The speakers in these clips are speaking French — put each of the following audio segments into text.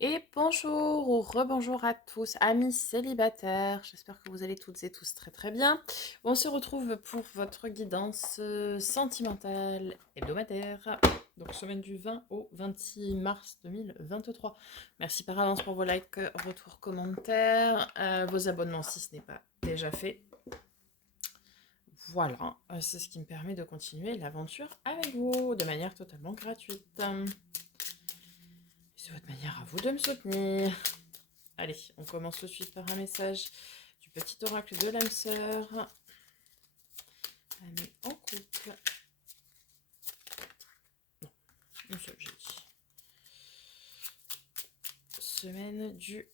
Et bonjour ou rebonjour à tous, amis célibataires. J'espère que vous allez toutes et tous très très bien. On se retrouve pour votre guidance sentimentale hebdomadaire. Donc semaine du 20 au 26 mars 2023. Merci par avance pour vos likes, retours, commentaires, vos abonnements si ce n'est pas déjà fait. Voilà, c'est ce qui me permet de continuer l'aventure avec vous de manière totalement gratuite. C'est votre manière à vous de me soutenir. Allez, on commence tout de suite par un message du petit oracle de l'âme sœur. Ami en couple. Non, une seule, j'ai dit. Semaine du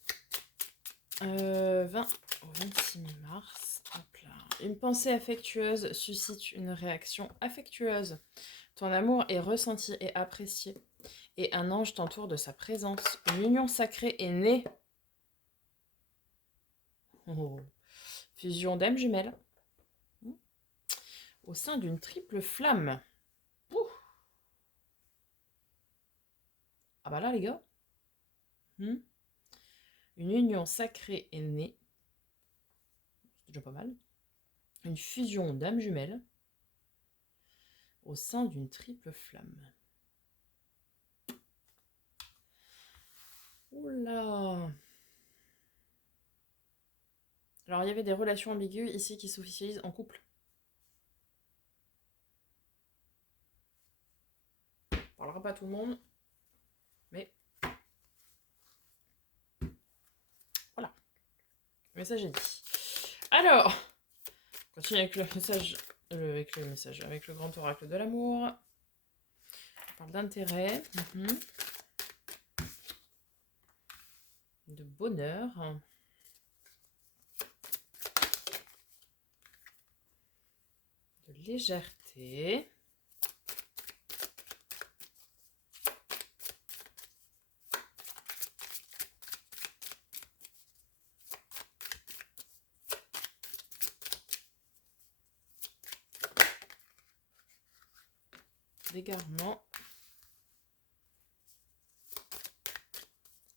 20 au 26 mars. Hop là. Une pensée affectueuse suscite une réaction affectueuse. Ton amour est ressenti et apprécié. Et un ange t'entoure de sa présence. Une union sacrée est née. Oh. Fusion d'âmes jumelles. Au sein d'une triple flamme. Ouh. Ah bah là les gars. Une union sacrée est née. C'est déjà pas mal. Une fusion d'âmes jumelles. Au sein d'une triple flamme. Oula. Alors il y avait des relations ambiguës ici qui s'officialisent en couple. On parlera pas à tout le monde. Mais voilà. Le message est dit. Alors, on continue avec le message. Avec le grand oracle de l'amour. On parle d'intérêt. De bonheur. De légèreté. D'égarement.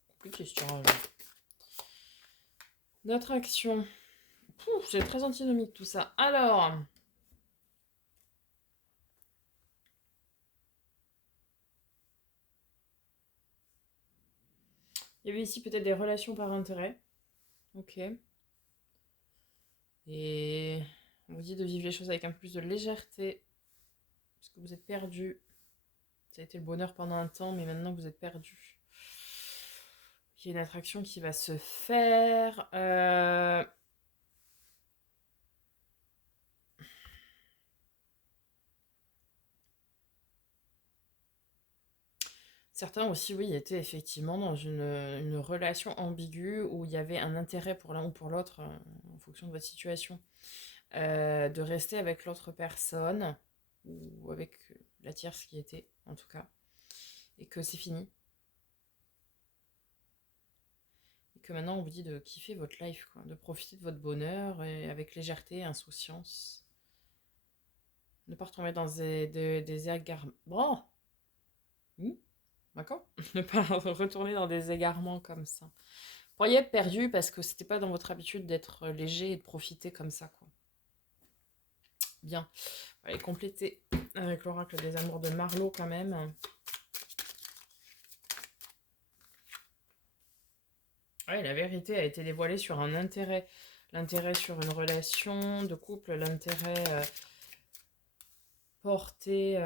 Compliqué ce tirage. D'attraction. C'est très antinomique tout ça. Alors. Il y avait ici peut-être des relations par intérêt. Ok. Et on vous dit de vivre les choses avec un peu plus de légèreté. Parce que vous êtes perdu. Ça a été le bonheur pendant un temps, mais maintenant vous êtes perdu. Il y a une attraction qui va se faire. Certains aussi, oui, étaient effectivement dans une relation ambiguë où il y avait un intérêt pour l'un ou pour l'autre, en fonction de votre situation, de rester avec l'autre personne, ou avec la tierce qui était, en tout cas, et que c'est fini. Et que maintenant, on vous dit de kiffer votre life, quoi, de profiter de votre bonheur, et avec légèreté, insouciance. Ne pas retomber dans des égarements. Bon, d'accord. Ne pas retourner dans des égarements comme ça. Vous pourriez être perdu parce que c'était pas dans votre habitude d'être léger et de profiter comme ça, quoi. Bien. Allez, compléter avec l'oracle des amours de Marlowe quand même. Ouais, la vérité a été dévoilée sur un intérêt. L'intérêt sur une relation de couple, l'intérêt porté...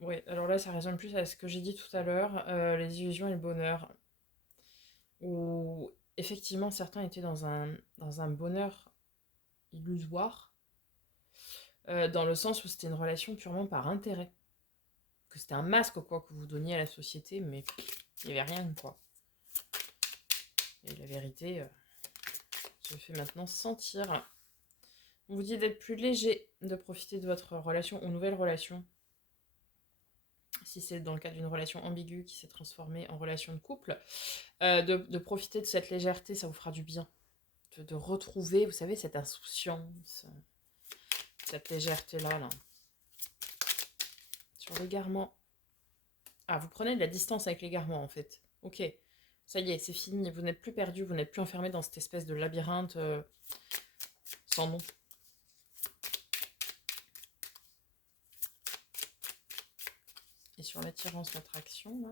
Oui, alors là, ça résonne plus à ce que j'ai dit tout à l'heure, les illusions et le bonheur. Où effectivement, certains étaient dans un bonheur illusoire, dans le sens où c'était une relation purement par intérêt. Que c'était un masque, quoi, que vous donniez à la société, mais il n'y avait rien, quoi. Et la vérité se fait maintenant sentir. On vous dit d'être plus léger, de profiter de votre relation ou nouvelle relation. Si c'est dans le cadre d'une relation ambiguë qui s'est transformée en relation de couple, de profiter de cette légèreté, ça vous fera du bien. De retrouver, vous savez, cette insouciance, cette légèreté-là, là. Sur l'égarement. Ah, vous prenez de la distance avec l'égarement, en fait. Ok. Ça y est, c'est fini. Vous n'êtes plus perdu, vous n'êtes plus enfermé dans cette espèce de labyrinthe sans nom. Et sur l'attirance, l'attraction, là.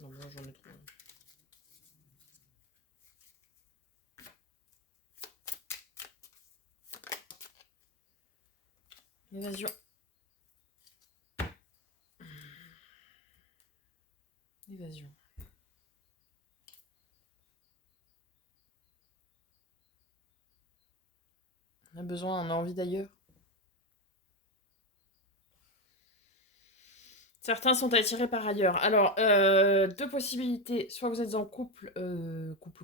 Non, moi j'en ai trop. Évasion. Évasion. On a besoin, on a envie d'ailleurs. Certains sont attirés par ailleurs. Alors, deux possibilités. Soit vous êtes en couple,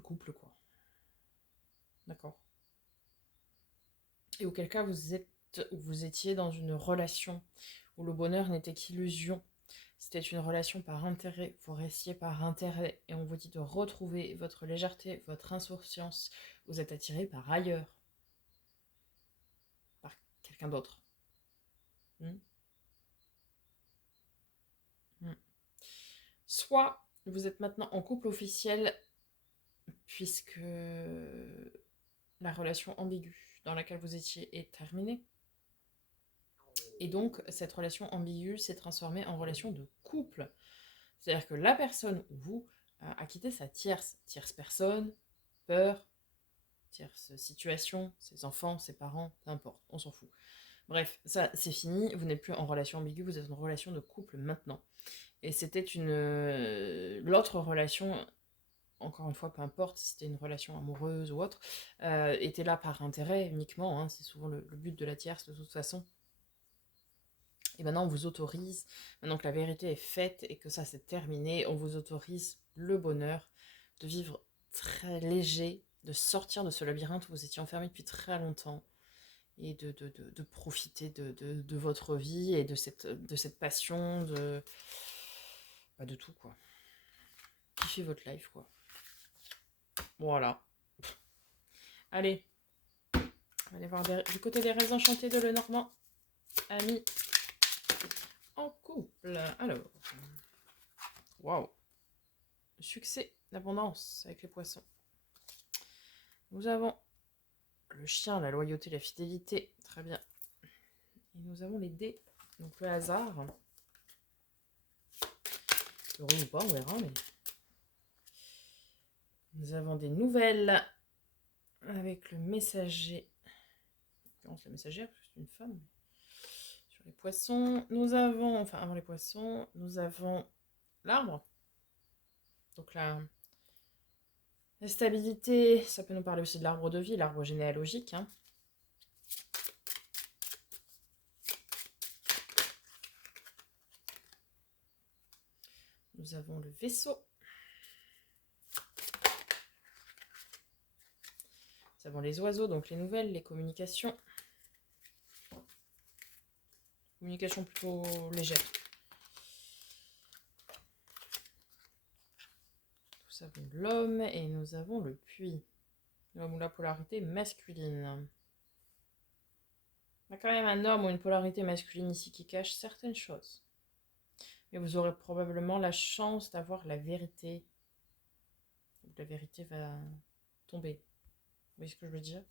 couple, quoi. D'accord. Et auquel cas vous étiez dans une relation où le bonheur n'était qu'illusion. C'était une relation par intérêt, vous restiez par intérêt et on vous dit de retrouver votre légèreté, votre insouciance. Vous êtes attiré par ailleurs, par quelqu'un d'autre. Hmm. Hmm. Soit vous êtes maintenant en couple officiel puisque la relation ambiguë dans laquelle vous étiez est terminée. Et donc, cette relation ambiguë s'est transformée en relation de couple. C'est-à-dire que la personne ou vous a quitté sa tierce personne, peur, tierce situation, ses enfants, ses parents, peu importe, on s'en fout. Bref, ça c'est fini, vous n'êtes plus en relation ambiguë, vous êtes en relation de couple maintenant. Et c'était l'autre relation, encore une fois, peu importe si c'était une relation amoureuse ou autre, était là par intérêt uniquement, hein, c'est souvent le but de la tierce de toute façon. Et maintenant, on vous autorise, maintenant que la vérité est faite et que ça c'est terminé, on vous autorise le bonheur de vivre très léger, de sortir de ce labyrinthe où vous étiez enfermé depuis très longtemps et de profiter de votre vie et de cette passion, de tout quoi. Kiffez votre life quoi. Voilà. Allez, on va aller voir du côté des rêves enchantés de Lenormand. Amis en couple. Alors, waouh. Succès, l'abondance avec les poissons. Nous avons le chien, la loyauté, la fidélité. Très bien. Et nous avons les dés. Donc le hasard. Heureux ou pas, on verra. Mais... Nous avons des nouvelles avec le messager. La messagère, parce que c'est une femme. Sur les poissons, nous avons, enfin avant les poissons, nous avons l'arbre. Donc la stabilité, ça peut nous parler aussi de l'arbre de vie, l'arbre généalogique. Hein. Nous avons le vaisseau. Nous avons les oiseaux, donc les nouvelles, les communications. Communication plutôt légère. Nous avons l'homme et nous avons le puits. L'homme ou la polarité masculine. Il y a quand même un homme ou une polarité masculine ici qui cache certaines choses. Mais vous aurez probablement la chance d'avoir la vérité. La vérité va tomber. Vous voyez ce que je veux dire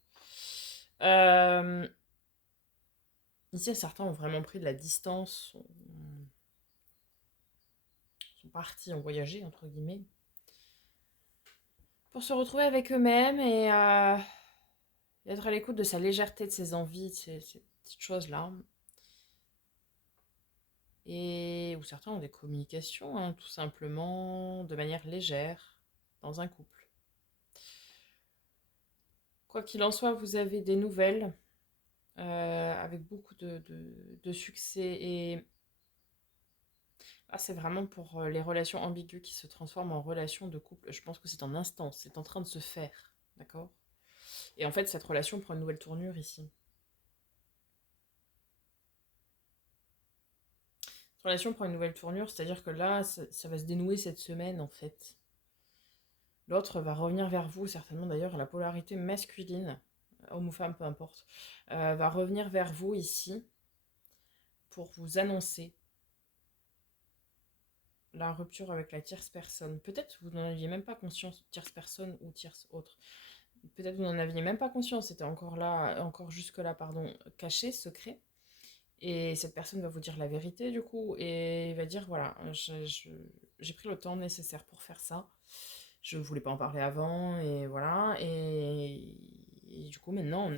Ici, certains ont vraiment pris de la distance, sont partis, ont voyagé, entre guillemets, pour se retrouver avec eux-mêmes et être à l'écoute de sa légèreté, de ses envies, de ces petites choses-là. Et où certains ont des communications, hein, tout simplement, de manière légère, dans un couple. Quoi qu'il en soit, vous avez des nouvelles avec beaucoup de succès. Et là, c'est vraiment pour les relations ambiguës qui se transforment en relations de couple. Je pense que c'est en instance, c'est en train de se faire. D'accord ? Et en fait, cette relation prend une nouvelle tournure ici. Cette relation prend une nouvelle tournure, c'est-à-dire que là, ça va se dénouer cette semaine, en fait. L'autre va revenir vers vous, certainement d'ailleurs, la polarité masculine, homme ou femme, peu importe, va revenir vers vous ici pour vous annoncer la rupture avec la tierce personne. Peut-être vous n'en aviez même pas conscience, tierce personne ou tierce autre. Peut-être vous n'en aviez même pas conscience, c'était encore là, encore jusque-là, pardon, caché, secret. Et cette personne va vous dire la vérité du coup, et va dire voilà, j'ai pris le temps nécessaire pour faire ça. Je voulais pas en parler avant, et voilà. Et du coup, maintenant,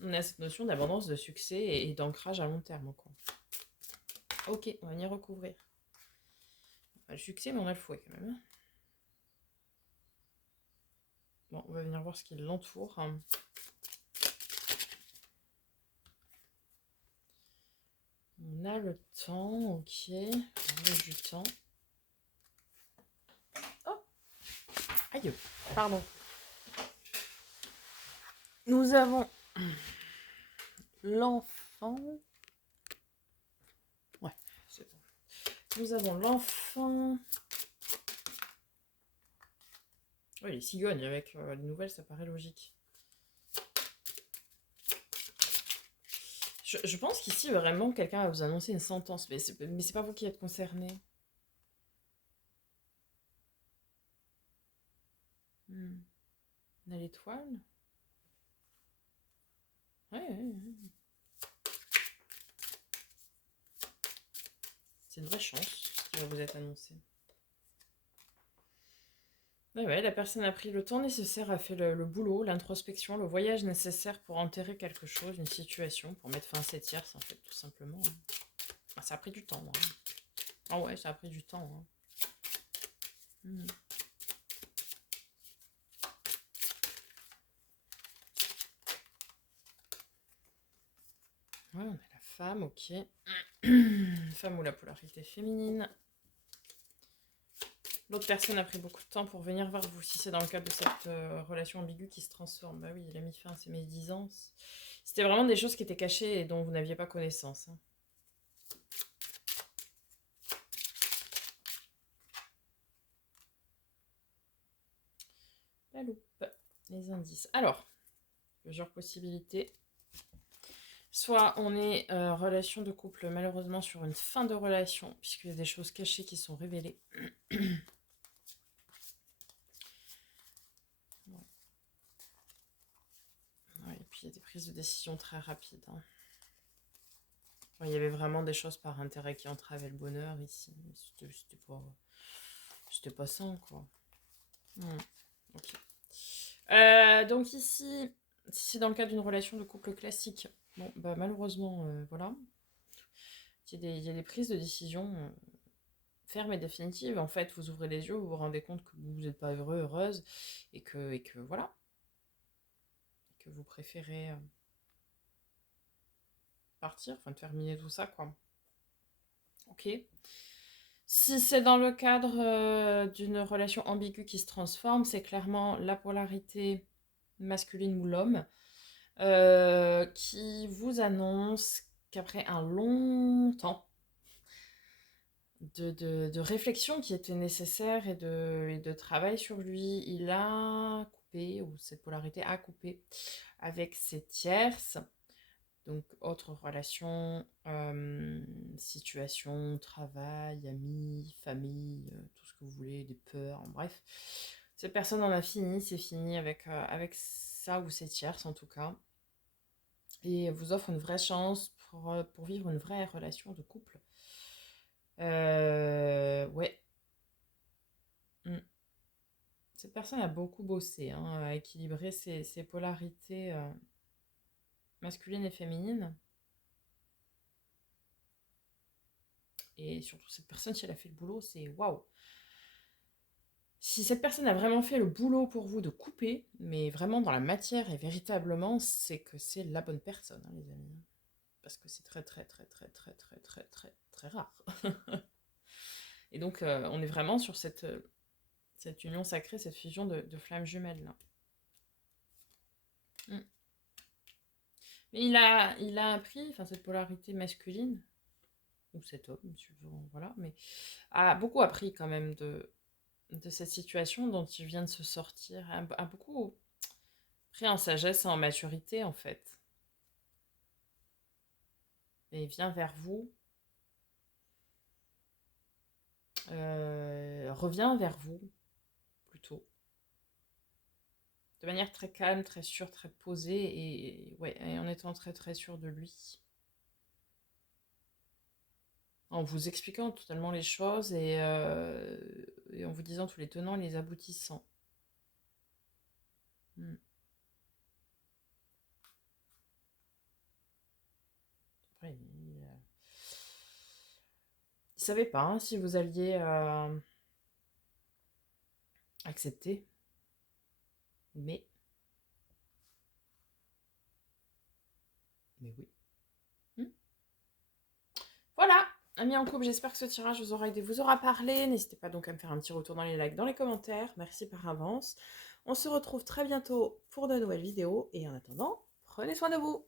on a cette notion d'abondance, de succès et d'ancrage à long terme, quoi. Ok, on va venir recouvrir. On a le succès, mais on a le fouet quand même, hein. Bon, on va venir voir ce qui l'entoure. On a le temps, ok. On laisse du temps. Oh, aïe, pardon. Nous avons l'enfant. Ouais, c'est bon. Nous avons l'enfant. Oui, les cigognes avec les nouvelles, ça paraît logique. Je pense qu'ici, vraiment, quelqu'un va vous annoncer une sentence, mais c'est pas vous qui êtes concerné. On a l'étoile. Ouais. C'est une vraie chance, ce qui va vous être annoncé. Ouais, la personne a pris le temps nécessaire, a fait le boulot, l'introspection, le voyage nécessaire pour enterrer quelque chose, une situation, pour mettre fin à cette tierce, en fait, tout simplement. Ah, ça a pris du temps, hein. Ah ouais, ça a pris du temps, hein. Ouais, on a la femme, ok. Femme ou la polarité féminine. L'autre personne a pris beaucoup de temps pour venir vers vous, si c'est dans le cadre de cette relation ambiguë qui se transforme. Bah oui, il a mis fin à ses médisances. C'était vraiment des choses qui étaient cachées et dont vous n'aviez pas connaissance, hein. La loupe, les indices. Alors, plusieurs possibilités. Soit on est relation de couple, malheureusement sur une fin de relation, puisqu'il y a des choses cachées qui sont révélées. Ouais, et puis il y a des prises de décision très rapides, hein. Il y avait vraiment des choses par intérêt qui entravaient le bonheur ici. C'était pas ça, quoi. Ok. Donc ici, si c'est dans le cadre d'une relation de couple classique, bon, bah malheureusement, voilà. Il y a des prises de décision fermes et définitives. En fait, vous ouvrez les yeux, vous vous rendez compte que vous n'êtes pas heureux, heureuse, et que voilà. Que vous préférez partir, enfin terminer tout ça, quoi. Ok. Si c'est dans le cadre d'une relation ambiguë qui se transforme, c'est clairement la polarité masculine ou l'homme qui vous annonce qu'après un long temps de réflexion qui était nécessaire et de travail sur lui, il a coupé, ou cette polarité a coupé avec ses tierces. Donc, autre relation, situation, travail, amis, famille, tout ce que vous voulez, des peurs, bref. Cette personne en a fini, c'est fini avec ça ou ses tierces en tout cas. Et vous offre une vraie chance pour vivre une vraie relation de couple. Ouais. Mm. Cette personne a beaucoup bossé, hein, à équilibrer ses polarités masculines et féminines. Et surtout, cette personne, si elle a fait le boulot, c'est waouh! Si cette personne a vraiment fait le boulot pour vous de couper, mais vraiment dans la matière et véritablement, c'est que c'est la bonne personne, hein, les amis. Parce que c'est très, très, très, très, très, très, très, très, très rare. Et donc, on est vraiment sur cette union sacrée, cette fusion de flammes jumelles, là. Mm. Mais il a appris, enfin, cette polarité masculine, ou cet homme, si tu veux, voilà, mais a beaucoup appris quand même de cette situation dont il vient de se sortir, a beaucoup pris en sagesse et en maturité en fait. Et il vient vers vous, revient vers vous plutôt, de manière très calme, très sûre, très posée et, ouais, et en étant très très sûr de lui. En vous expliquant totalement les choses et en vous disant tous les tenants et les aboutissants. Mm. Après, il savait pas hein, si vous alliez accepter, mais oui. Mm. Voilà, amis en couple, j'espère que ce tirage vous aura aidé, vous aura parlé. N'hésitez pas donc à me faire un petit retour dans les likes, dans les commentaires. Merci par avance. On se retrouve très bientôt pour de nouvelles vidéos. Et en attendant, prenez soin de vous.